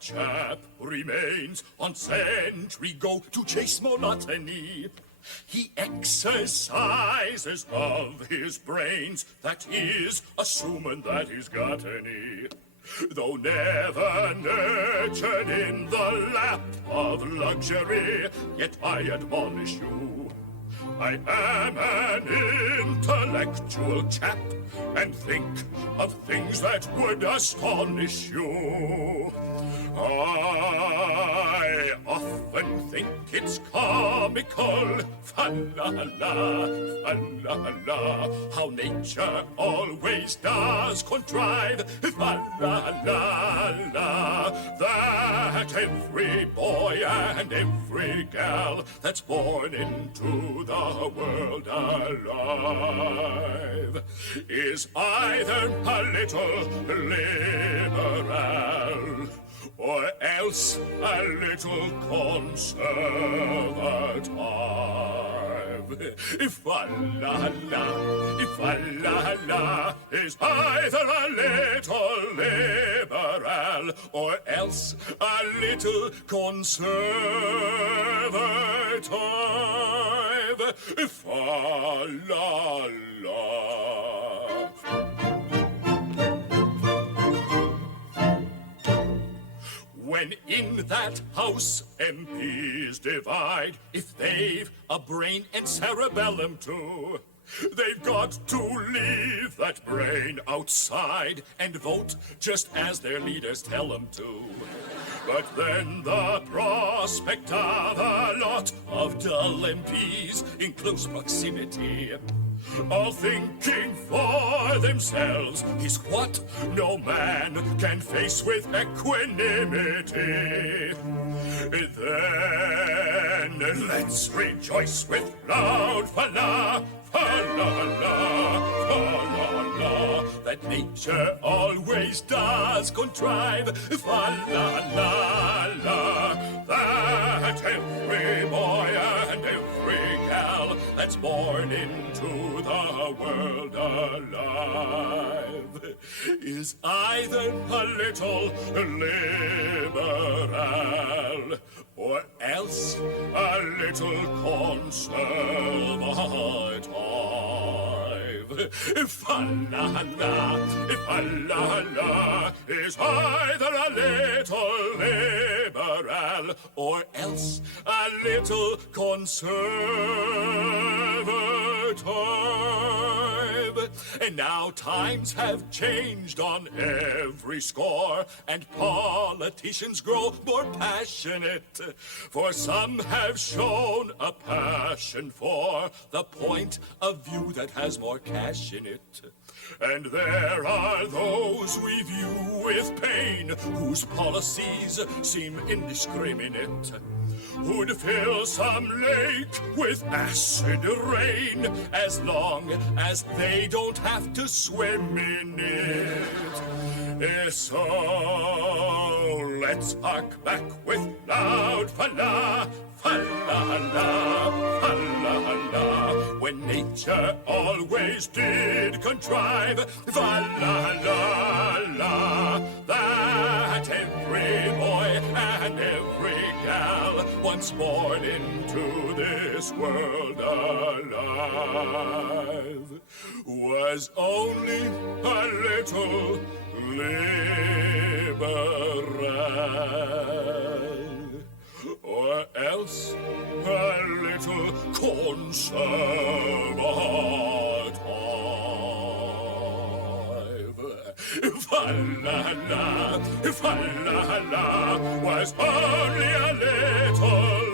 chap remains on sentry go to chase monotony. He exercises of his brains, that is, assuming that he's got any. Though never nurtured in the lap of luxury, yet I admonish you. I am an intellectual chap, and think of things that would astonish you. I often think it's comical, fa-la-la, how nature always does contrive, fa-la-la-la, that every boy and every gal that's born into the world alive is either a little liberal or else a little conservative. If-a-la-la is either a little liberal or else a little conservative. If-a-la-la. When in that house MPs divide, if they've a brain and cerebellum too, they've got to leave that brain outside and vote just as their leaders tell them to. But then the prospect of a lot of dull MPs in close proximity, all thinking for themselves, is what no man can face with equanimity. Then let's rejoice with loud fa-la, fa-la-la, fa-la-la, that nature always does contrive, fa-la-la-la, that every boy and every gal that's born into the world alive is either a little liberal or else a little conservative. If-a-la-la is either a little liberal or else a little conservative. And now times have changed on every score, and politicians grow more passionate. For some have shown a passion for the point of view that has more cash in it. And there are those we view with pain, whose policies seem indiscriminate, who'd fill some lake with acid rain as long as they don't have to swim in it. So let's hark back with loud fa-la, fa-la-la, fa-la-la, when nature always did contrive, fa-la-la-la, that every boy and every gal once born into this world alive was only a little liberal or else a little conservative. Fa-la-la, fa-la-la was only a little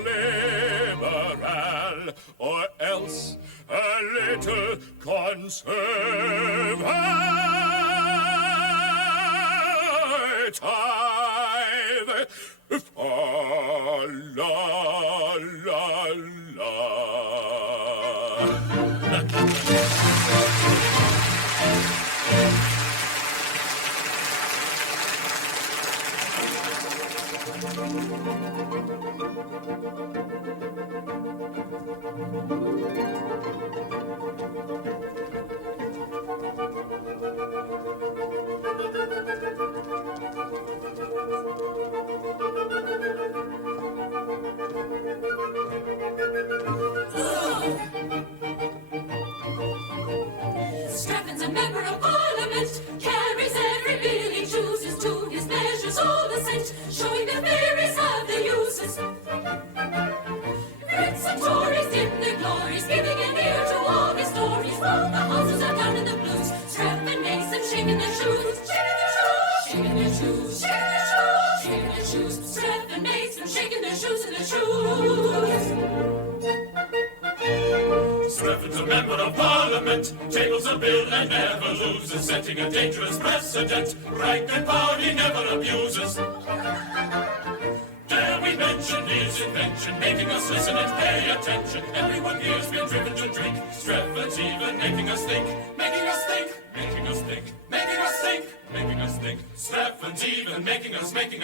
liberal or else a little conservative. Fa-la-la-la. shaking their shoes in their shoes. Stratford's a member of Parliament, tables a bill and never loses, setting a dangerous precedent. Rank and power he never abuses. Dare we mention his invention, making us listen and pay attention. Everyone here's been driven to drink. Stratford's even making us think, making us think, making us think, making us think, making us think. Stratford's even making us think.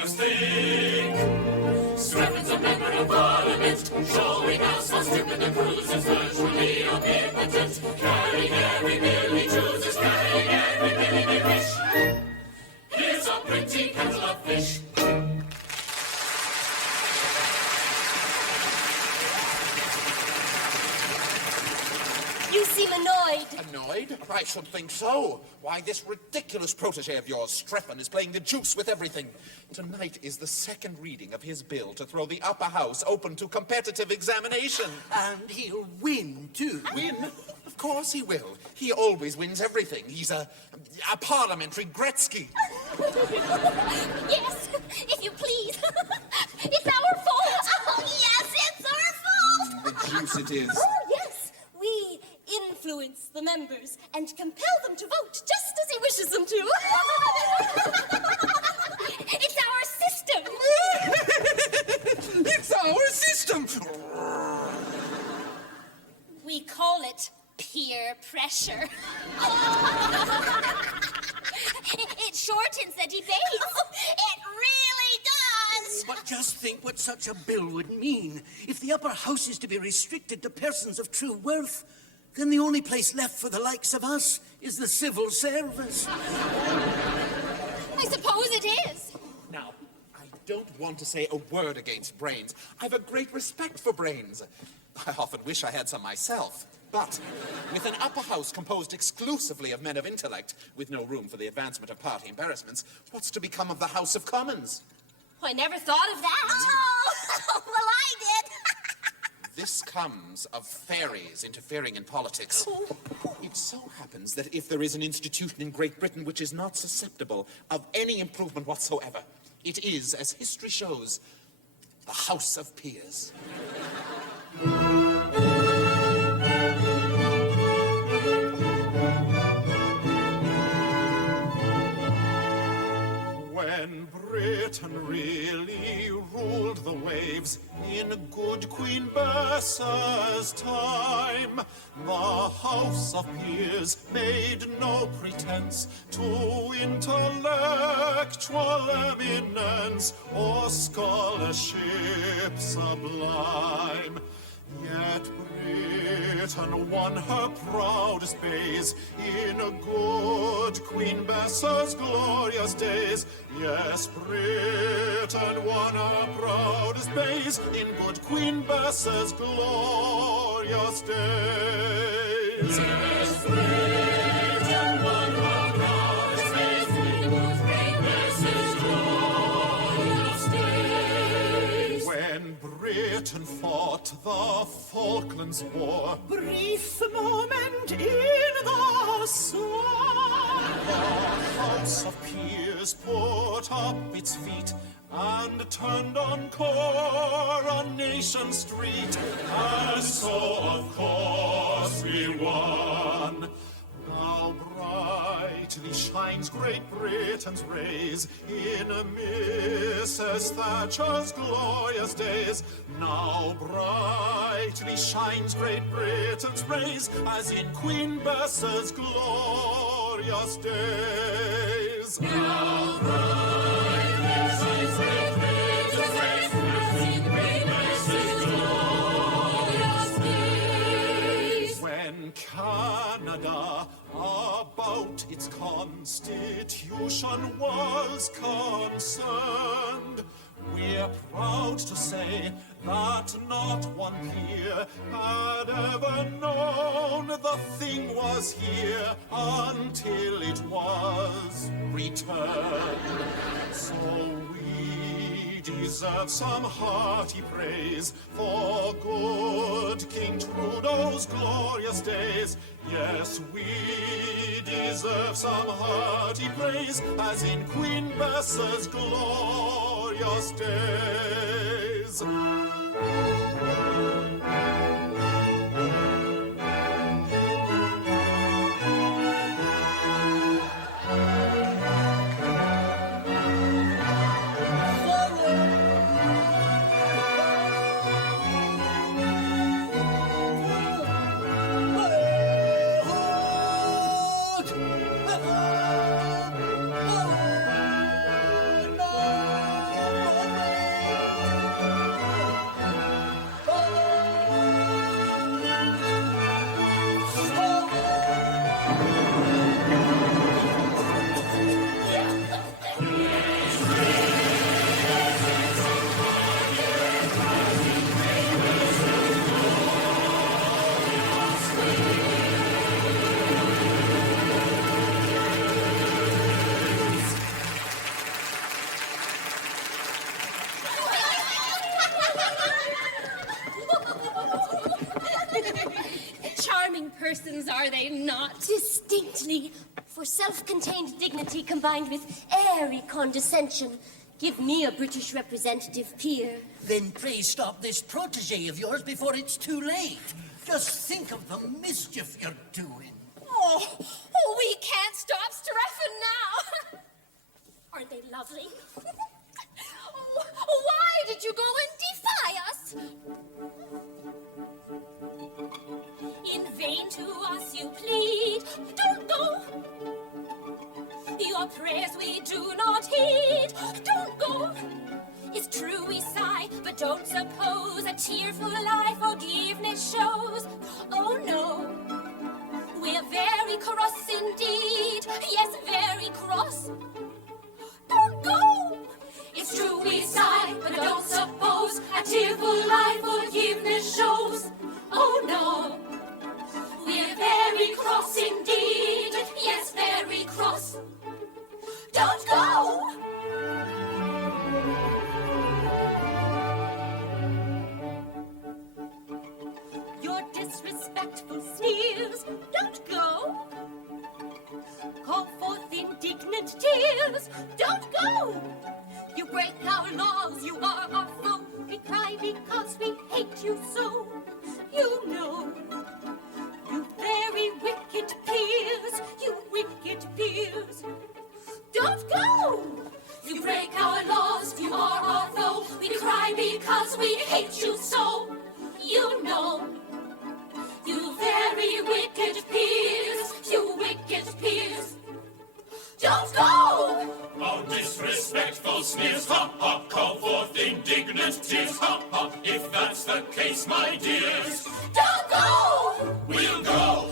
Stratford's a member of Parliament, showing us how stupid the cruise is virtually omnipotent. Carrying every bill he chooses, carrying every bill he may wish. Here's a pretty kettle of fish. You seem annoyed. Annoyed? I should think so. Why, this ridiculous protege of yours, Strephon, is playing the juice with everything. Tonight is the second reading of his bill to throw the upper house open to competitive examination. And he'll win, too. Win? Of course he will. He always wins everything. He's a parliamentary Gretzky. Yes, if you please. It's our fault. Oh, yes, it's our fault. The juice it is. Oh, yes. We influence the members and compel them to vote just as he wishes them to. It's our system. It's our system. We call it peer pressure. It shortens the debate. It really does. But just think what such a bill would mean. If the upper house is to be restricted to persons of true worth, then the only place left for the likes of us is the civil service. I suppose it is. Now, I don't want to say a word against brains. I've a great respect for brains. I often wish I had some myself. But with an upper house composed exclusively of men of intellect, with no room for the advancement of party embarrassments, what's to become of the House of Commons? I never thought of that. Oh, well, I did. This comes of fairies interfering in politics. It so happens that if there is an institution in Great Britain which is not susceptible of any improvement whatsoever, it is, as history shows, the House of Peers. When Britain really ruled the waves in good Queen Bertha's time, the House of Peers made no pretense to intellectual eminence or scholarship sublime. Yet Britain won her proudest bays in good Queen Bertha's glorious days. Yes, Britain won her proudest bays in good Queen Bertha's glorious days. Yes, Britain won her proudest bays in good Queen Bertha's glorious days. When Britain fought the Falklands War, brief moment in the sun, the House of Peers put up its feet and turned on Coronation Street, and so of course we won. Now brightly shines Great Britain's rays in Mrs. Thatcher's glorious days. Now brightly shines Great Britain's rays as in Queen Bertha's glorious days. Now brightly shines Great Britain's rays as in Queen Bertha's glorious days. When Canada about its constitution was concerned, we're proud to say that not one peer had ever known the thing was here until it was returned. So we deserve some hearty praise for good King Trudeau's glorious days. Yes, we deserve some hearty praise, as in Queen Bertha's glorious days. charming persons, are they not? Distinctly. For self-contained dignity combined with airy condescension. Give me a British representative peer. Then pray stop this protege of yours before it's too late. Just think of the mischief you're doing. Oh, we can't stop Stratford now. Aren't they lovely? Why did you go and defy us? In vain to us you plead. Don't go. Your prayers we do not heed. Don't go. It's true we sigh, but don't suppose a tearful eye forgiveness shows. Oh no. We're very cross indeed. Yes, very cross. Don't go. It's true we sigh, but don't suppose a tearful eye forgiveness shows. Oh no. We're very cross indeed. Yes, very cross. Don't go. Your disrespectful sneers. Don't go. Call forth indignant tears. Don't go. You break our laws, you are our foe. We cry because we hate you so. You know. You very wicked peers. You wicked peers. Don't go. You break our laws, you are our foe. We cry because we hate you so. You know. You very wicked peers. You wicked peers. Don't go! Oh, disrespectful sneers, ha, ha, call forth indignant tears, ha, ha, if that's the case, my dears. Don't go! We'll go!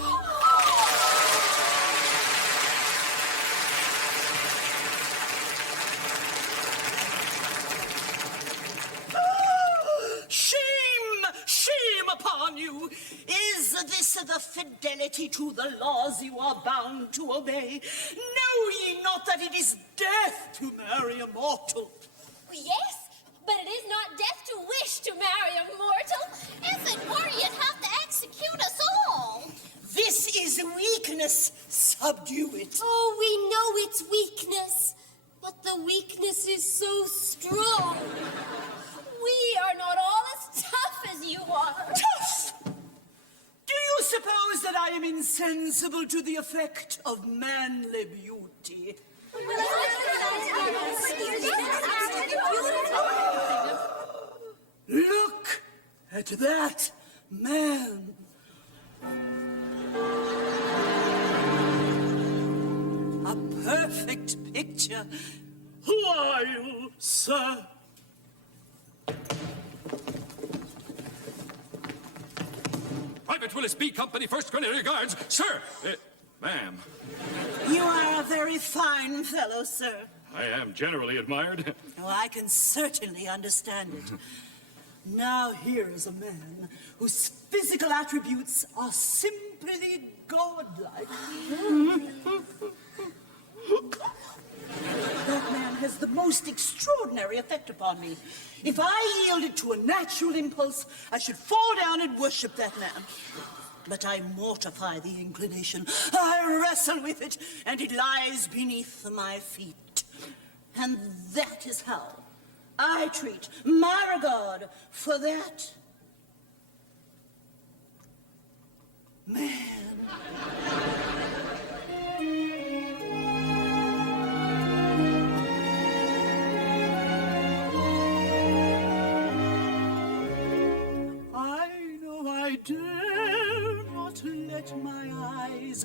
Shame upon you! Is this the fidelity to the laws you are bound to obey? Know ye not that it is death to marry a mortal? Yes, but it is not death to wish to marry a mortal. If it were, you'd have to execute us all. This is weakness. Subdue it. Oh, we know it's weakness, but the weakness is so strong. We are not all as tough as you are. Tough! Do you suppose that I am insensible to the effect of manly beauty? Look at that man. A perfect picture. While, sir. Private Willis B. Company, 1st Grenadier Guards. Sir! Ma'am. You are a very fine fellow, sir. I am generally admired. Oh, I can certainly understand it. Now here is a man whose physical attributes are simply godlike. That man has the most extraordinary effect upon me. If I yielded to a natural impulse, I should fall down and worship that man. But I mortify the inclination. I wrestle with it, and it lies beneath my feet. And that is how I treat my regard for that man. I dare not let my eyes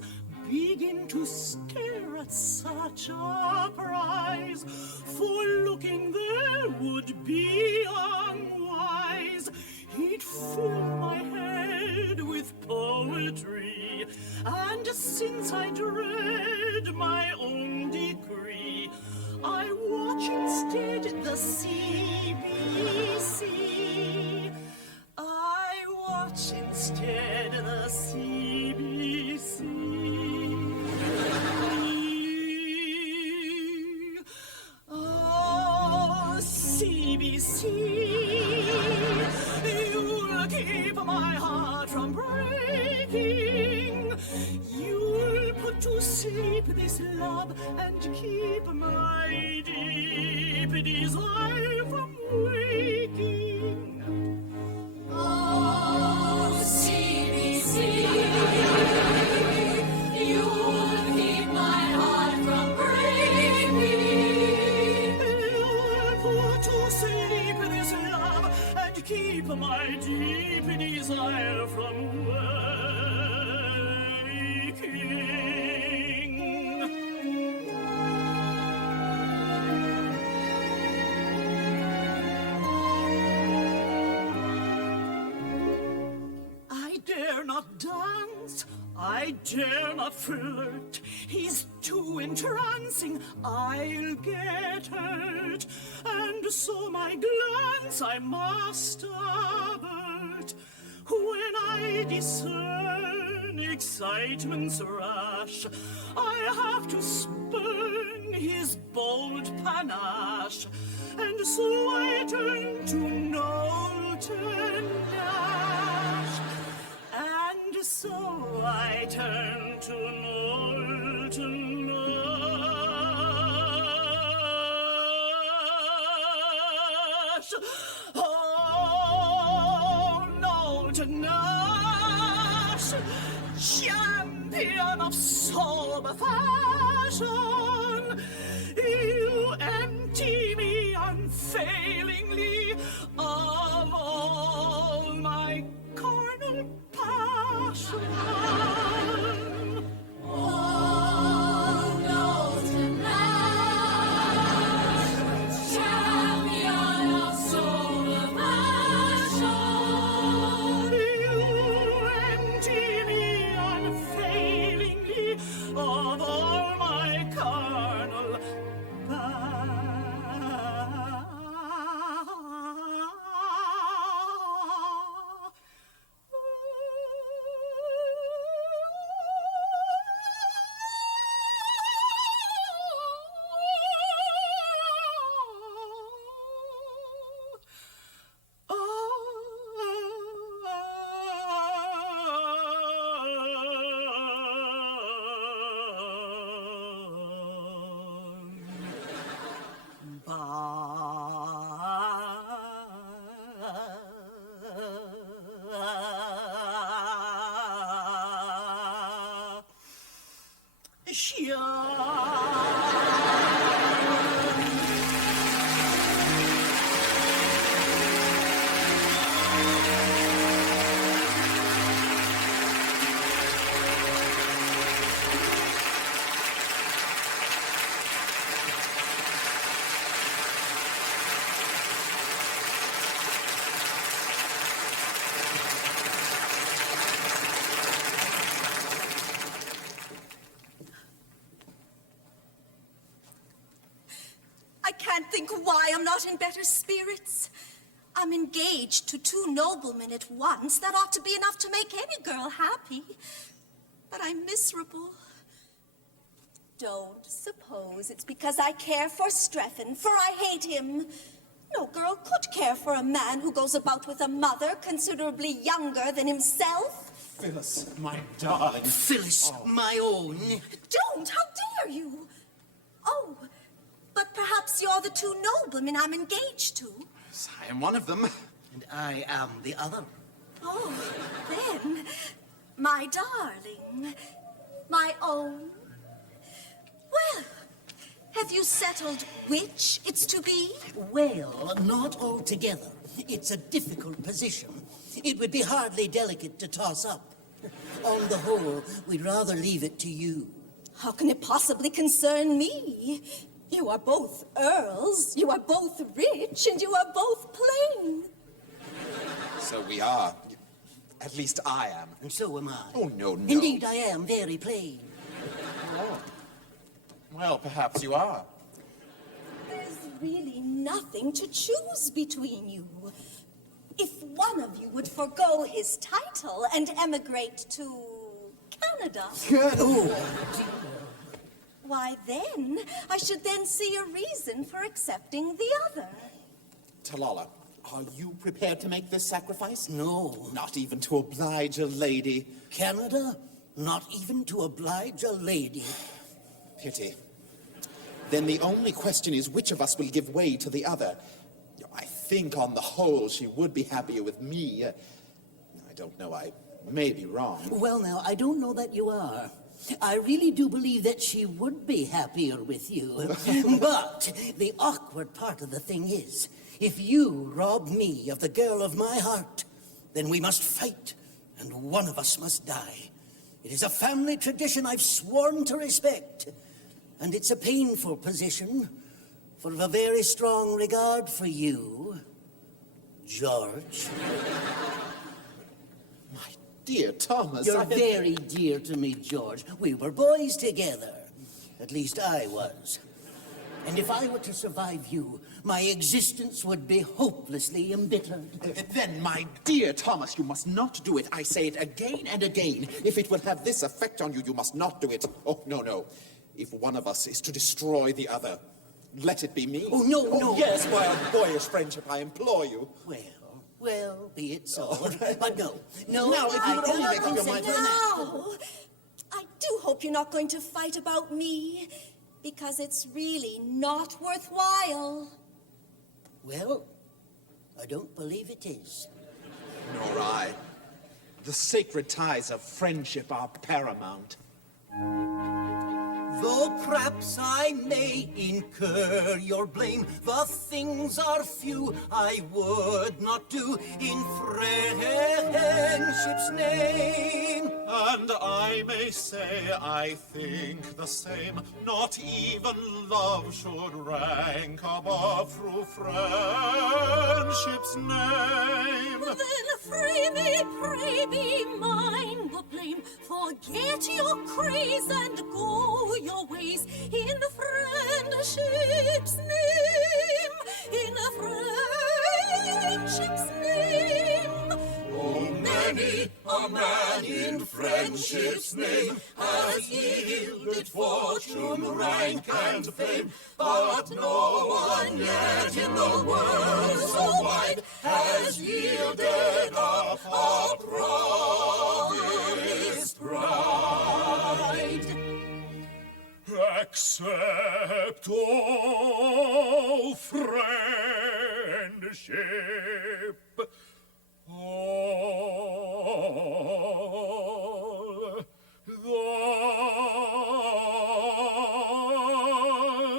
begin to stare at such a prize, for looking there would be unwise. He'd fill my head with poetry, and since I dread my own decree, I watch instead the CBC. I watch instead the CBC. Oh, CBC, you'll keep my heart from breaking. love and keep my deep desire from waking. Oh, see me, see. You'll keep my heart from breaking. I'll put to sleep this love and keep my deep desire from waking. I dare not dance, I dare not flirt. He's too entrancing, I'll get hurt. And so my glance I must avert. When I discern excitement's rush, I have to spurn his bold panache. And so I turn to Knowlton Dash. And so I turn to Knowlton Dash. Oh, Knowlton Dash, champion of sober fashion, you empty me unfailingly of all my carnal passion. Oh, Knowlton Nash, champion of soul of passion. You empty me unfailingly of all my carnal Why I'm not in better spirits. I'm engaged to two noblemen at once. That ought to be enough to make any girl happy. But I'm miserable. Don't suppose it's because I care for Strephon, for I hate him. No girl could care for a man who goes about with a mother considerably younger than himself. Phyllis, my darling. Phyllis, my own. Don't! How dare you? Oh, but perhaps you're the two noblemen I'm engaged to. Yes, I am one of them. And I am the other. Oh, then, my darling, my own. Well, have you settled which it's to be? Well, not altogether. It's a difficult position. It would be hardly delicate to toss up. On the whole, we'd rather leave it to you. How can it possibly concern me? You are both earls, you are both rich, and you are both plain. So we are. At least I am. And so am I. Oh, no. Indeed, I am very plain. Oh. Well, perhaps you are. There's really nothing to choose between you. If one of you would forgo his title and emigrate to Canada, Oh, why then, I should then see a reason for accepting the other. Talala, are you prepared to make this sacrifice? no. Not even to oblige a lady. Canada? Not even to oblige a lady. Pity. then the only question is which of us will give way to the other. I think on the whole she would be happier with me. I don't know, I may be wrong. Well, now, I don't know that you are. I really do believe that she would be happier with you. But the awkward part of the thing is, if you rob me of the girl of my heart, then we must fight, and one of us must die. It is a family tradition I've sworn to respect, and it's a painful position, for I've a very strong regard for you, George. Dear Thomas, You're very dear to me, George. We were boys together. At least I was. And if I were to survive you, my existence would be hopelessly embittered. Then, my dear Thomas, you must not do it. I say it again and again. If it will have this effect on you, you must not do it. Oh, no. If one of us is to destroy the other, let it be me. Oh, no. Yes, by a boyish friendship, I implore you. Well, be it so. But no, Now, if you would only make up your mind. Now, I do hope you're not going to fight about me, because it's really not worthwhile. Well, I don't believe it is. Nor I. The sacred ties of friendship are paramount. Though perhaps I may incur your blame, the things are few I would not do in friendship's name. And I may say I think the same. Not even love should rank above through friendship's name. Then pray be mine the blame. Forget your craze and go your ways in friendship's name. In friendship's name. Oh, many a man in friendship's name has yielded fortune, rank, and fame, but no one yet in the world so wide has yielded up a promised bride. Accept, oh, friendship, all the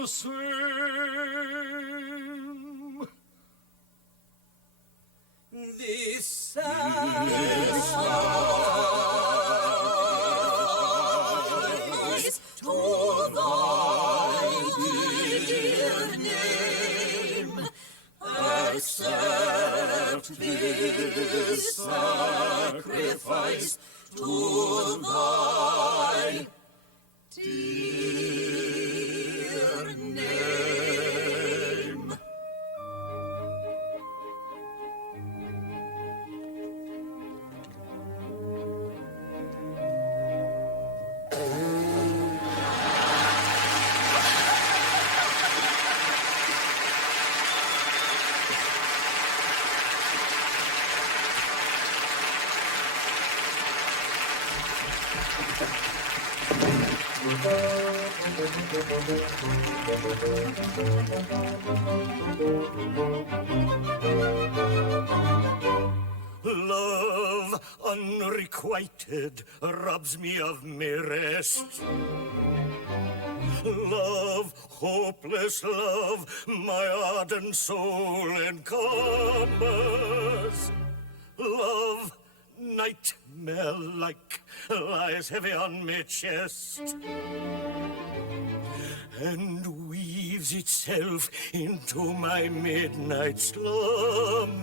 same. This Sacrifice to thy dear name. Accept this sacrifice to thy dear name. Love unrequited robs me of me rest. Love, hopeless love, my ardent soul encumbers. Love, nightmare-like, lies heavy on my chest and weaves itself into my midnight slumbers.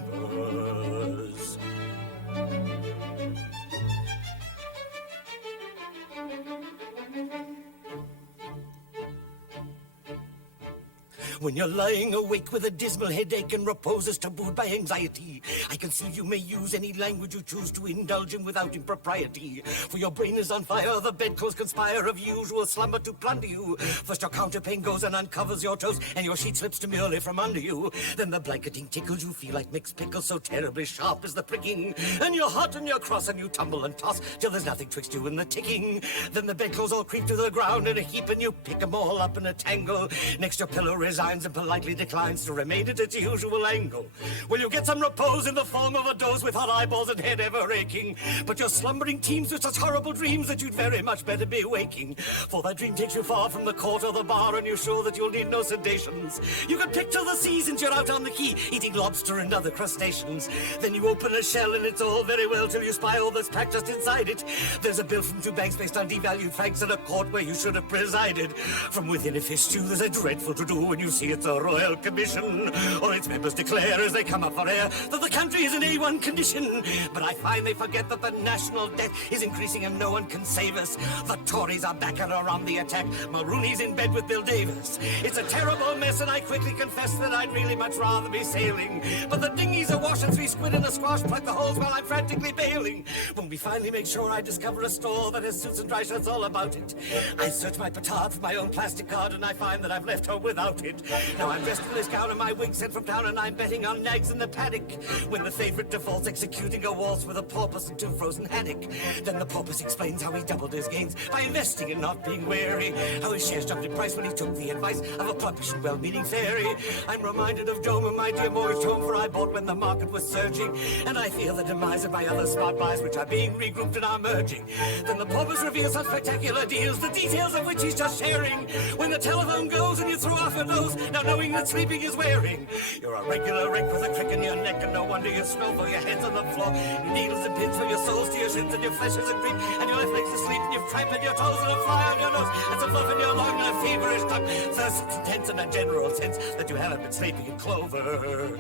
When you're lying awake with a dismal headache and repose is tabooed by anxiety, I conceive you may use any language you choose to indulge in without impropriety. For your brain is on fire, the bedclothes conspire of usual slumber to plunder you. First your counterpane goes and uncovers your toes, and your sheet slips demurely from under you. Then the blanketing tickles, you feel like mixed pickles, so terribly sharp is the pricking. And you're hot and you're cross and you tumble and toss till there's nothing twixt you and the ticking. Then the bedclothes all creep to the ground in a heap and you pick 'em all up in a tangle. Next your pillow resigns and politely declines to remain at its usual angle. Well, you get some repose in the form of a doze with hot eyeballs and head ever aching. But your slumbering teems with such horrible dreams that you'd very much better be waking. For that dream takes you far from the court or the bar and you're sure that you'll need no sedations. You can picture the seasons you're out on the quay, eating lobster and other crustaceans. Then you open a shell and it's all very well till you spy all that's packed just inside it. There's a bill from two banks based on devalued francs and a court where you should have presided. From within a fist you there's a dreadful to-do when you see it's a royal commission. All its members declare as they come up for air that the country is in A1 condition. But I find they forget that the national debt is increasing and no one can save us. The Tories are back and are on the attack. Mulrooney's in bed with Bill Davis. It's a terrible mess and I quickly confess that I'd really much rather be sailing. But the dinghy's awash and 3 squid in a squash plug the holes while I'm frantically bailing. When we finally make sure I discover a store that has suits and dry shirts all about it, I search my petard for my own plastic card and I find that I've left home without it. Now I'm dressed in this gown and my wig sent from town and I'm betting on nags in the paddock. When the favourite defaults executing a waltz with a porpoise and 2 frozen haddock. Then the porpoise explains how he doubled his gains by investing and not being wary. How his shares jumped in price when he took the advice of a plumpish and well-meaning fairy. I'm reminded of Joan and my dear mortgaged home, for I bought when the market was surging. And I feel the demise of my other smart buys which are being regrouped and are merging. Then the porpoise reveals such spectacular deals, the details of which he's just sharing. When the telephone goes and you throw off your nose, now knowing that sleeping is wearing. You're a regular wreck with a crick in your neck and no wonder you smell for your head's on the floor. Your needles and pins from your soles to your shins and your flesh is a creep and your left leg's asleep and you've cramp in your toes and a fly on your nose and some fluff in your lung and a feverish tongue. Thirst and intense in a general sense that you haven't been sleeping in clover.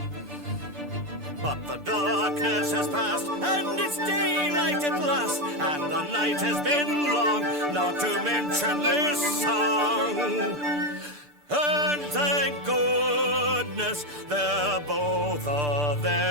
But the darkness has passed, and it's daylight at last, and the night has been long, not to mention this song. And thank goodness they're both of them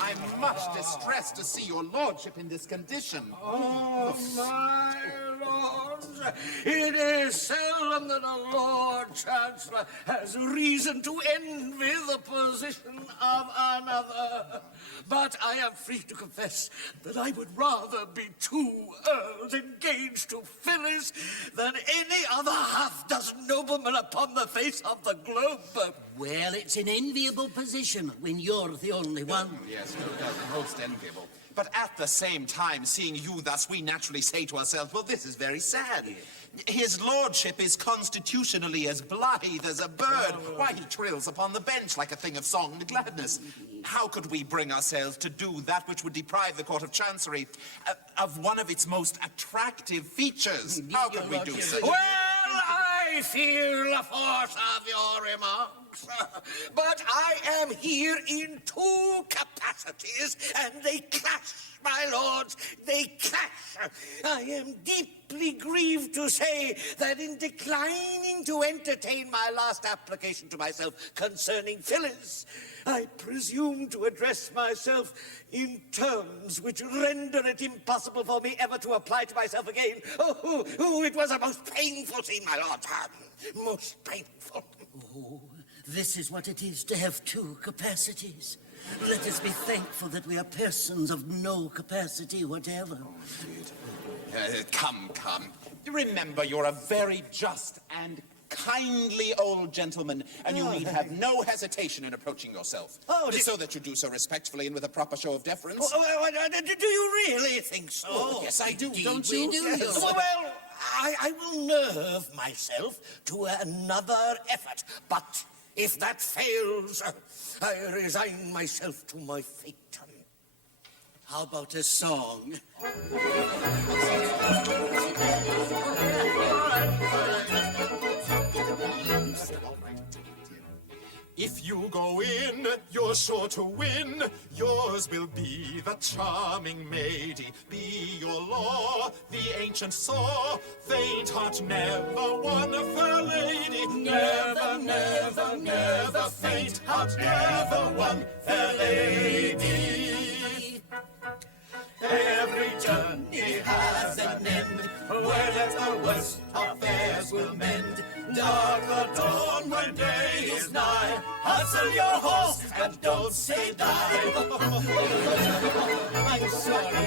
I'm much distressed to see your lordship in this condition. Oh, my lords, it is seldom that a Lord Chancellor has reason to envy the position of another. But I am free to confess that I would rather be 2 earls engaged to Phyllis than any other half-dozen noblemen upon the face of the globe. Well, it's an enviable position when you're the only one. Yes, most enviable. But at the same time, seeing you thus, we naturally say to ourselves, well, this is very sad. His lordship is constitutionally as blithe as a bird. Why, he trills upon the bench like a thing of song and gladness. How could we bring ourselves to do that which would deprive the Court of Chancery of one of its most attractive features? How could we do so? Well, I feel the force of your remarks, but I am here in 2 capacities, and they clash, my lords, they clash. I am deeply grieved to say that in declining to entertain my last application to myself concerning Phyllis, I presume to address myself in terms which render it impossible for me ever to apply to myself again. Oh, it was a most painful scene, my lords. Most painful. Oh, this is what it is to have 2 capacities. Let us be thankful that we are persons of no capacity whatever. Oh, indeed. Come. Remember, you're a very just and kindly old gentleman, and you need have no hesitation in approaching yourself. So that you do so respectfully and with a proper show of deference. Do you really think so? Oh, yes, I do, Indeed, don't you? we do. Yes. Well, I will nerve myself to another effort, but if that fails, I resign myself to my fate. How about a song? If you go in, you're sure to win. Yours will be the charming maiden. Be your law, the ancient saw. Faint heart never won a fair lady. Never, never, never faint heart never won fair lady. Every journey has an end, where the worst affairs will mend. Dark the dawn when day is nigh. Hustle your horse and don't say die. I'm sorry.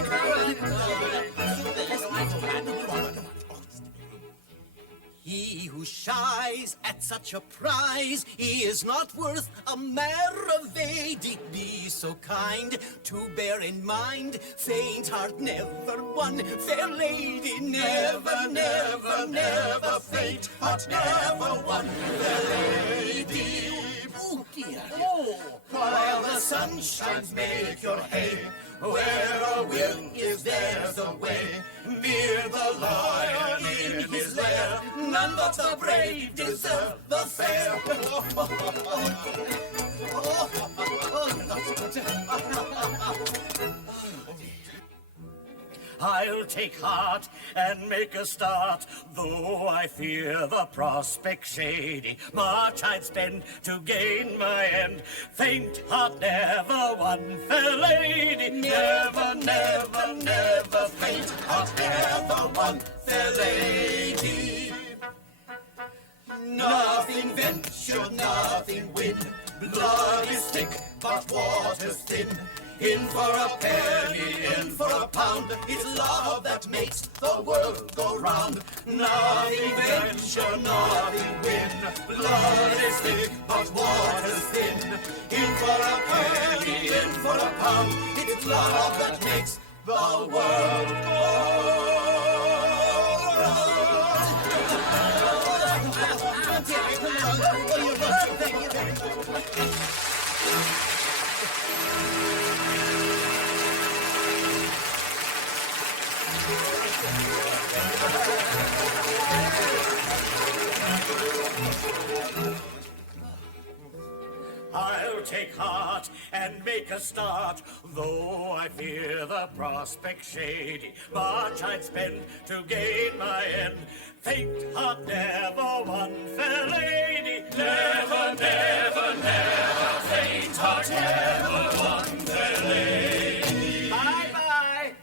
He who shies at such a prize, he is not worth a maravedi. Be so kind to bear in mind, faint heart never won fair lady. Never, never, never faint heart never won fair lady. Oh dear. Oh, while the sun shines, make your hay. Where a will is, there's a way. Near the lion in his lair, none but the brave deserve the fair. I'll take heart and make a start, though I fear the prospect shady. Much I'd spend to gain my end. Faint heart never won fair lady. Never, never, never faint heart never won fair lady. Nothing venture, nothing win. Blood is thick, but water's thin. In for a penny, in for a pound. It's love that makes the world go round. Nothing venture, nothing win. Blood is thick, but water's thin. In for a penny, in for a pound. It's love that makes the world go I'll take heart and make a start, though I fear the prospect shady. Much I'd spend to gain my end. Faint heart never won fair lady. Never, never, never faint heart never won fair lady. Bye-bye.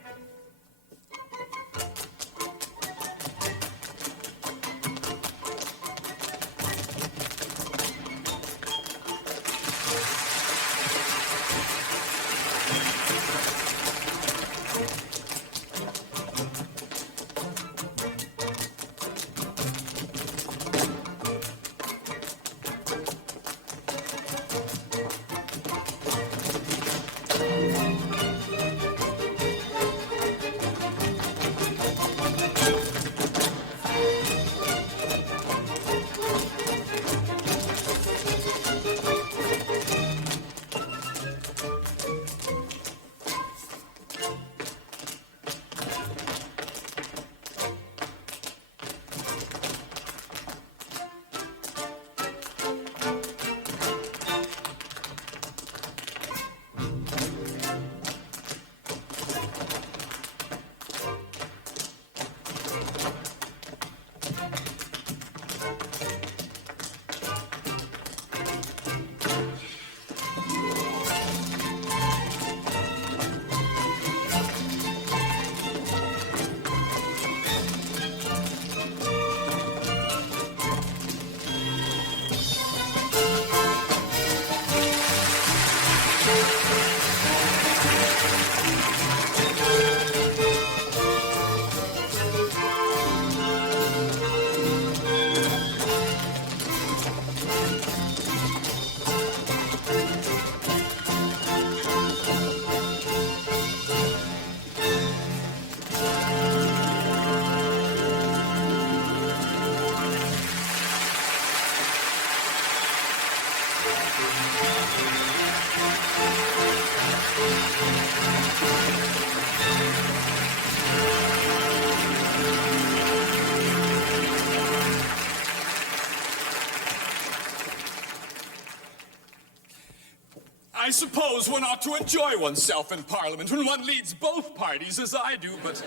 suppose one ought to enjoy oneself in Parliament when one leads both parties as I do, but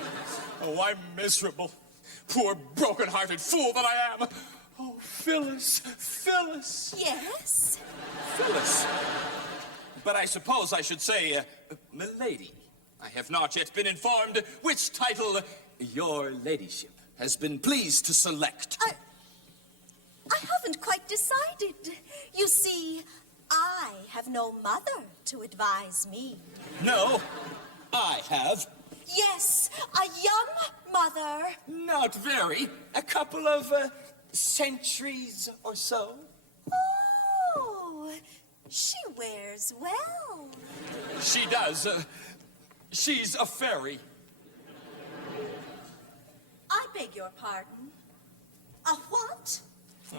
oh, I'm miserable. Poor broken-hearted fool that I am. Oh, Phyllis, Phyllis. Yes? Phyllis. But I suppose I should say, milady. I have not yet been informed which title your ladyship has been pleased to select. I haven't quite decided. You see, I have no mother to advise me. No, I have. Yes, a young mother. Not very. A couple of centuries or so. Oh, she wears well. She does. She's a fairy. I beg your pardon. A what?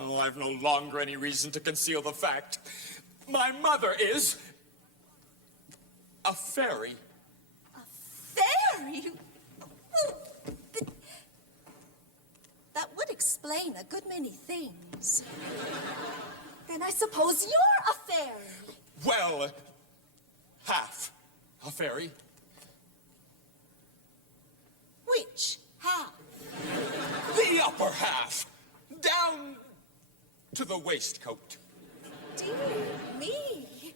Oh, I've no longer any reason to conceal the fact. My mother is a fairy. A fairy? Oh, but that would explain a good many things. Then I suppose you're a fairy. Well, half a fairy. Which half? The upper half. Down to the waistcoat. Dear me.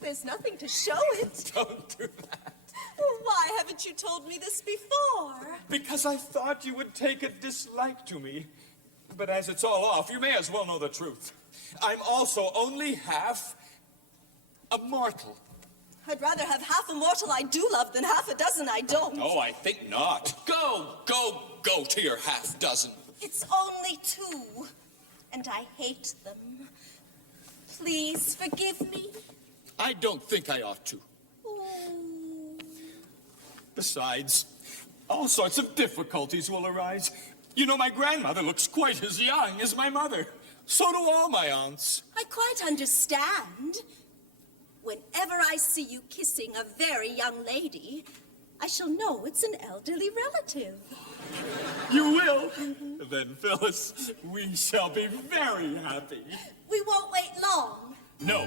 There's nothing to show it. Don't do that. Why haven't you told me this before? Because I thought you would take a dislike to me. But as it's all off, you may as well know the truth. I'm also only half a mortal. I'd rather have half a mortal I do love than half a dozen I don't. Oh, I think not. Go to your half dozen. It's only two, and I hate them. Please forgive me. I don't think I ought to. Ooh. Besides, all sorts of difficulties will arise. You know, my grandmother looks quite as young as my mother. So do all my aunts. I quite understand. Whenever I see you kissing a very young lady, I shall know it's an elderly relative. You will? Then, Phyllis, we shall be very happy. We won't wait long. No,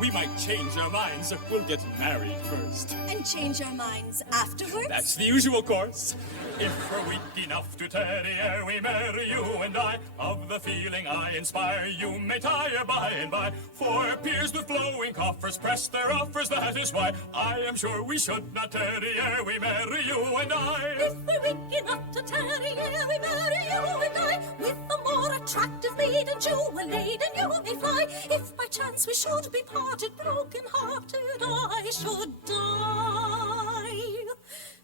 we might change our minds. We'll get married first. And change our minds afterwards? That's the usual course. If we're weak enough to tarry ere we marry, you and I, of the feeling I inspire, you may tire by and by. For peers with flowing coffers press their offers, that is why I am sure we should not tarry ere we marry, you and I. If we're weak enough to tarry ere we marry, you and I, with a more attractive maiden, jewel laden, you may fly. If by chance we should be parted, broken-hearted, I should die.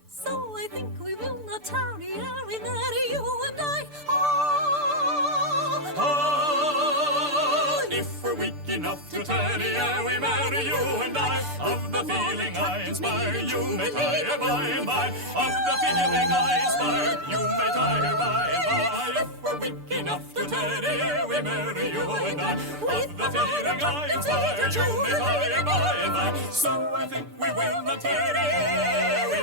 So I think we will not tarry ere we marry, you and I. If we're weak enough to tarry ere we marry, you and I, of the feeling I inspire, you may tire by and by. Of the feeling I inspire, you may tire by and by. If we're weak enough to tarry ere we marry, you and I, of the feeling I inspire, you may tire by and by. So I think we will not tarry ere we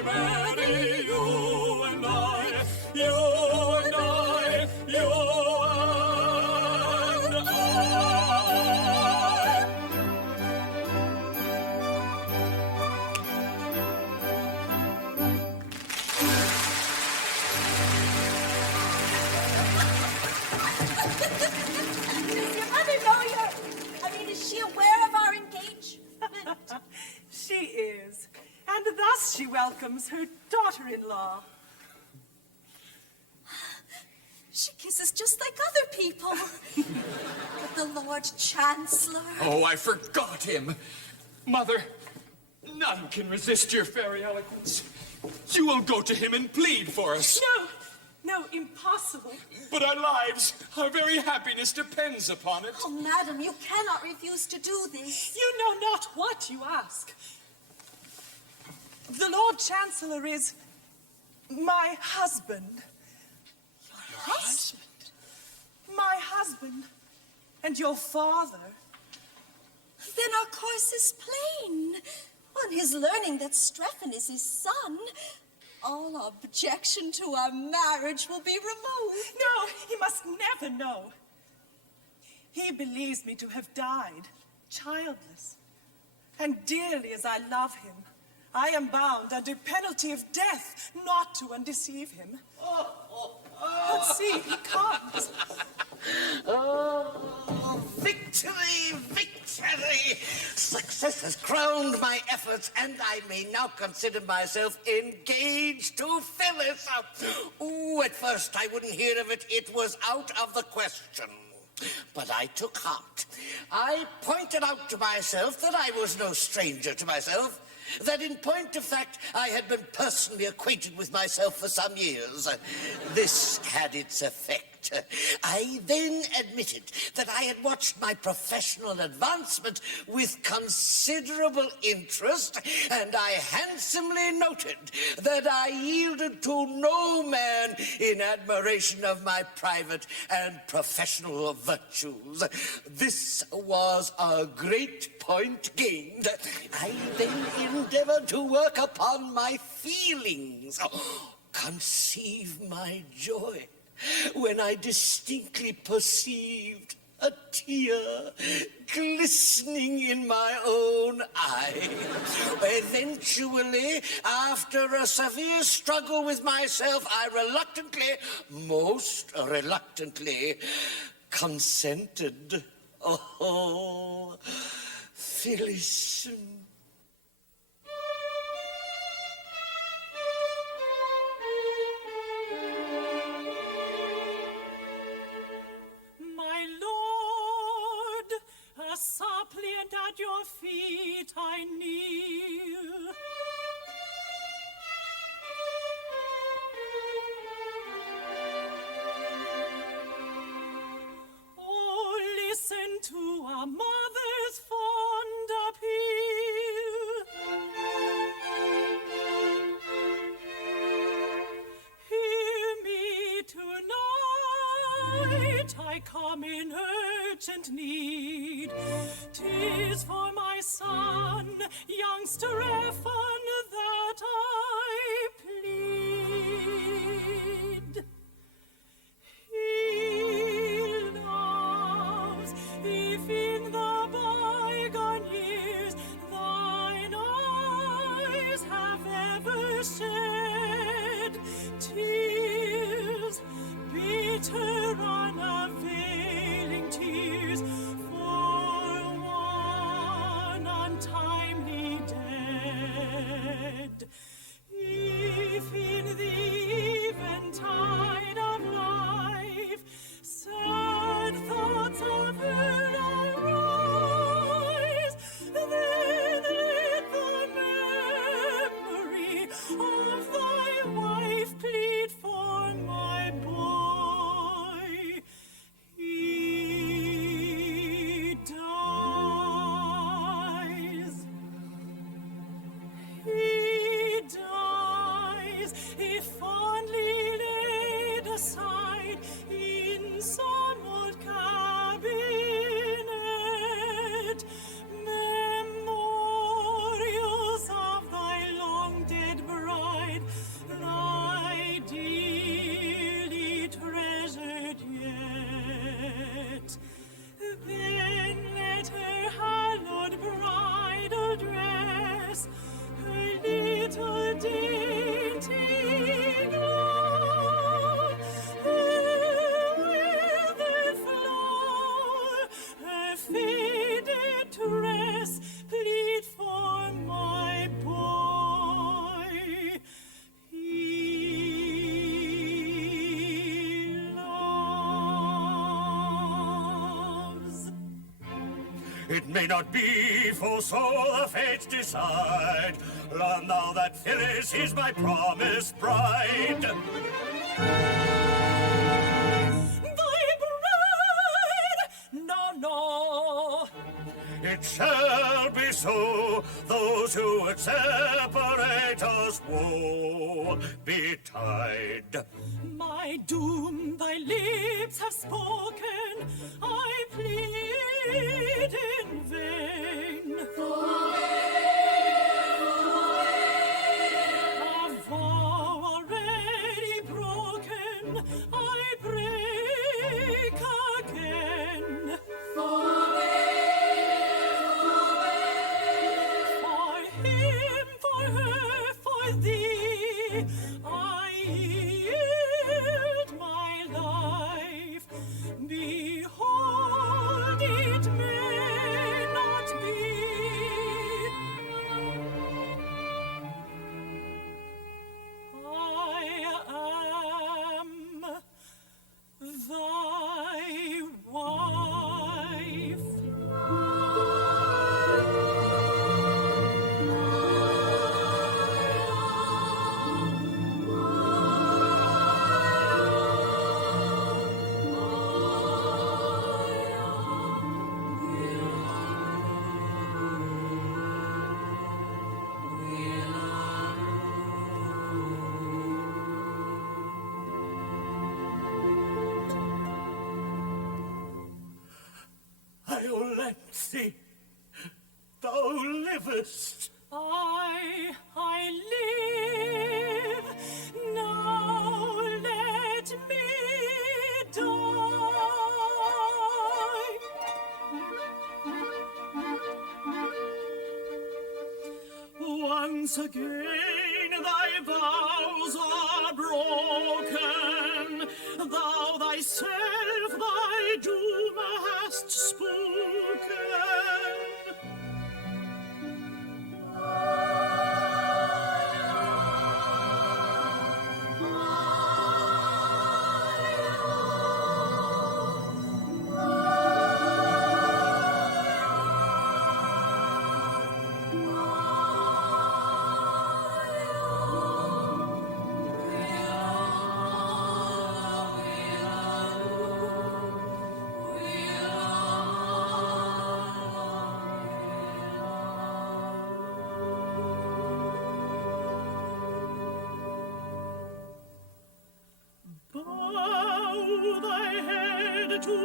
marry, you and I, you and I, you and I. Is she aware of our engagement? She is. And thus she welcomes her daughter-in-law. She kisses just like other people. But the Lord Chancellor... Oh, I forgot him. Mother, none can resist your fairy eloquence. You will go to him and plead for us. No, impossible. But our lives, our very happiness depends upon it. Oh, madam, you cannot refuse to do this. You know not what you ask. The Lord Chancellor is my husband. Your husband? My husband. And your father. Then our course is plain. On his learning that Strephon is his son, all objection to our marriage will be removed. No, he must never know. He believes me to have died childless. And dearly as I love him, I am bound under penalty of death not to undeceive him. But see, he comes. Oh, victory, victory! Success has crowned my efforts, and I may now consider myself engaged to Phyllis. Ooh, at first I wouldn't hear of it. It was out of the question. But I took heart. I pointed out to myself that I was no stranger to myself, that in point of fact, I had been personally acquainted with myself for some years. This had its effect. I then admitted that I had watched my professional advancement with considerable interest, and I handsomely noted that I yielded to no man in admiration of my private and professional virtues. This was a great point gained. I then endeavored to work upon my feelings. Conceive my joy when I distinctly perceived a tear glistening in my own eye. Eventually, after a severe struggle with myself, I most reluctantly, consented. Oh, Phyllis. A suppliant at your feet I kneel. Oh, listen to a mother's fond appeal. Hear me tonight, I come in urgent need. 'Tis for my son, young Strephon, that I plead. He loves, if in the bygone years thine eyes have ever shed tears, bitter unavailing tears, for one untimely dead. If in the eventide of life sad thoughts of her arise, then let the memory of thy wife plead for my boy. He dies. He dies, if fondly laid aside in some old cabinet, memorials of thy long dead bride, thy dearly treasured yet. Then let her hallowed bridal dress, her little dainty gown, her withered flower, her faded tress, plead for my boy. He loves. It may not be, for so the fates decide. Learn thou that Phyllis is my promised bride. Thy bride? No, no. It shall be so. Those who would separate us woe betide. My doom thy lips have spoken, I plead in vain. A vow already broken, I break again. fancy. Thou livest. I live. Now let me die. Once again thy vows are broken. Thou thyself thy doom hast spoken. Bow thy head to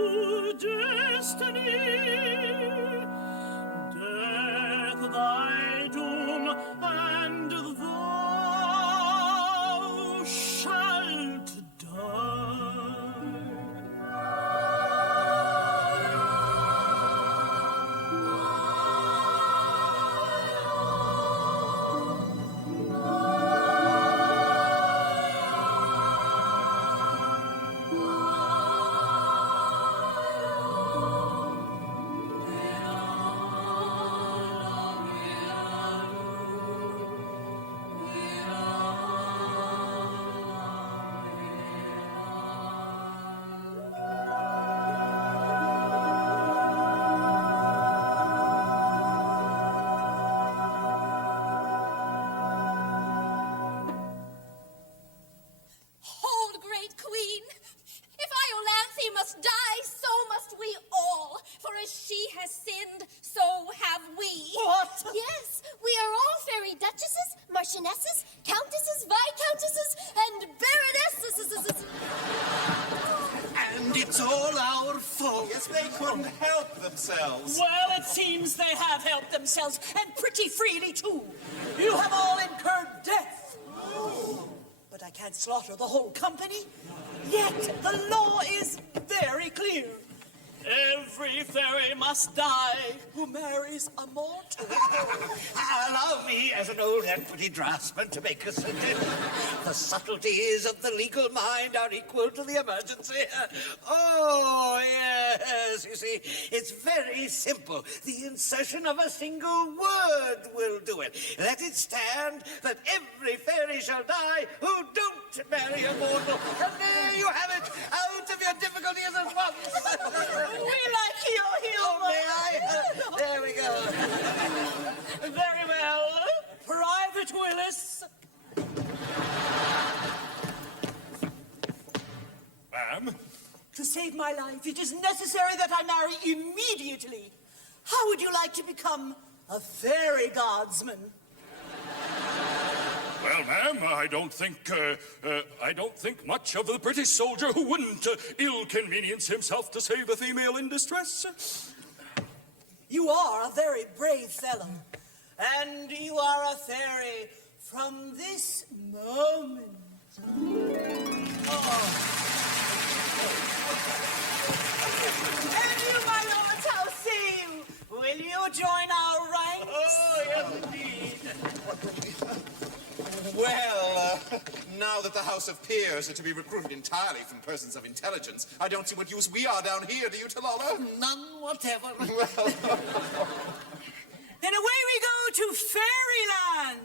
destiny, death thy doom, and thou shalt die. Hold, great queen. If Iolanthe must die, so must we all. For as she has sinned, so have we. What? Yes, we are all fairy duchesses, marchionesses, countesses, viscountesses, and baronesses. And it's all our fault. Yes, they couldn't help themselves. Well, it seems they have helped themselves, and pretty freely, too. You have all incurred death. But I can't slaughter the whole company. Yet the law is very clear. Every fairy must die who marries a mortal. Allow me, as an old equity draftsman, to make a suggestion. The subtleties of the legal mind are equal to the emergency. Oh, yes, you see, it's very simple. The insertion of a single word will do it. Let it stand that every fairy shall die who don't marry a mortal. And there you have it, out of your difficulties at once. We like your humor. Oh, may I? There we go. Very well. Private Willis. Ma'am? To save my life, it is necessary that I marry immediately. How would you like to become a fairy guardsman? Well, ma'am, I don't think much of the British soldier who wouldn't ill-convenience himself to save a female in distress. You are a very brave fellow, and you are a fairy from this moment. Oh. And you, my lords, how say you? Will you join our ranks? Oh, yes, indeed. Well, now that the House of Peers are to be recruited entirely from persons of intelligence, I don't see what use we are down here, do you, Talala? None whatever. Then away we go to Fairyland.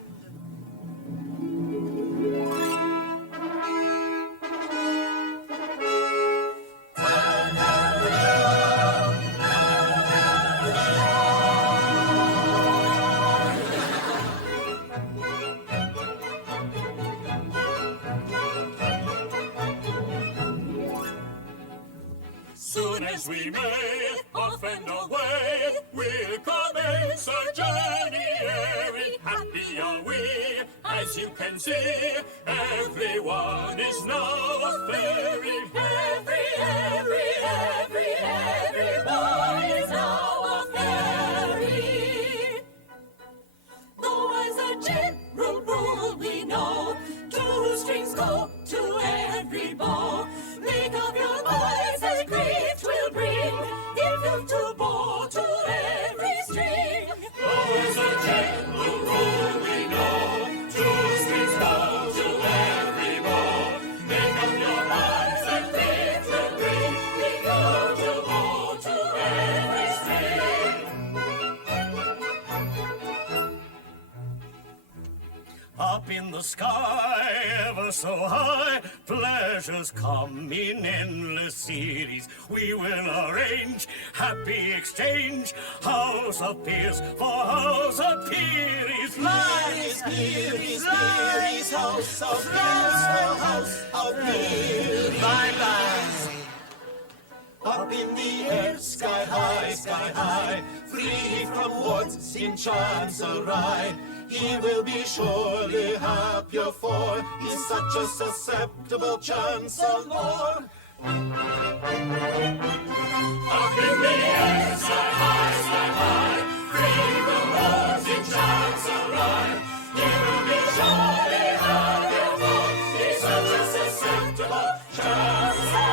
Soon as we may, off and away, we'll commence our journey airy. Happy are we, as you can see, everyone is now a fairy. Everyone is now a fairy. Up in the sky, ever so high, pleasures come in endless series. We will arrange happy exchange, house of peers for house of peers. Lies, peers, house of peers, house of peers. Bye-bye. Up in the air, sky high, free from what's in Chancery. He will be surely happier, for he's such a susceptible Chancellor. Up in the air, sky high, free from what's in Chancery. He will be surely happier, for he's such a susceptible Chancellor.